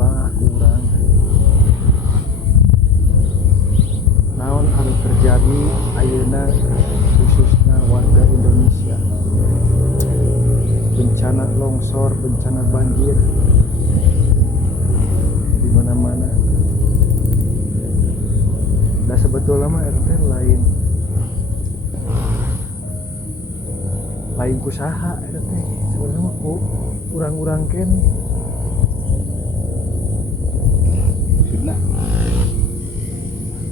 salah kurang naon anu terjadi ayeuna khususnya warga Indonesia, bencana longsor, bencana banjir di mana-mana. Da sebetulnya mah RT lain kusaha RT sebenarnya mah ku urang-urang kene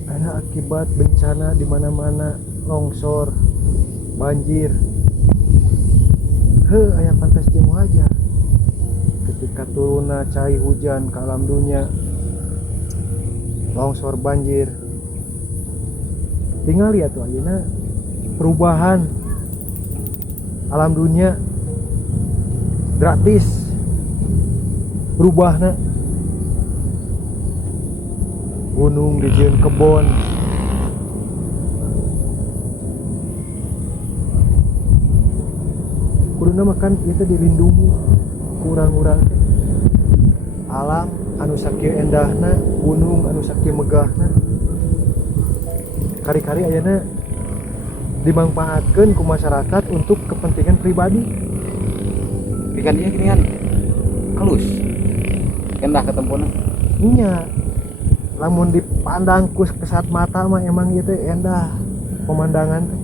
karena akibat bencana di mana-mana, longsor, banjir. Aya pantas jeung wajar ketika turunna cai hujan ke alam dunia, longsor, banjir. Tinggal lihat tuh ayeuna perubahan alam dunia gratis berubahna. Gunung dijieun kebon, kuduna makan itu dilindungi kurang-kurang alam anu sakieu endahna, gunung anu sakieu megahna, kari-kari ayeuna dimanfaatkeun ku masyarakat untuk kepentingan pribadi. Pikan ieu ginian halus endah ketempuna Nya lamun dipandang ku kesat mata mah emang ieu teh endah pemandangan teh.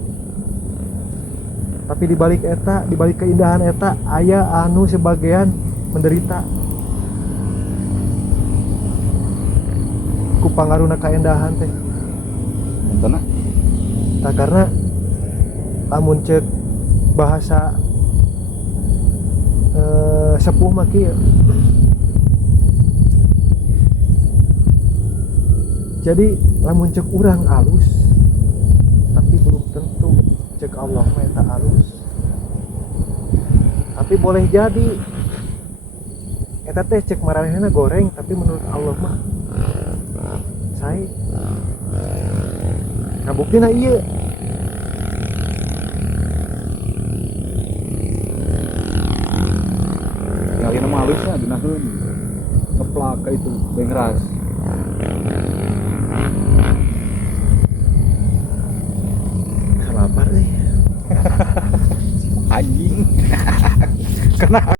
Tapi dibalik eta, dibalik keindahan eta aya anu sebagian menderita ku pangaruhna kaendahan teh. entona Tak karena lamun cek bahasa sepuh mah kieu. Jadi lamun cek urang alus tapi belum tentu cek Allah mah eta alus. Tapi boleh jadi eta teh cek maranehna goreng tapi menurut Allah mah sae. Nah buktina ieu ya ieu mah halusnya dinakeun ngeplak ka itu bengras lapar deh anjing kena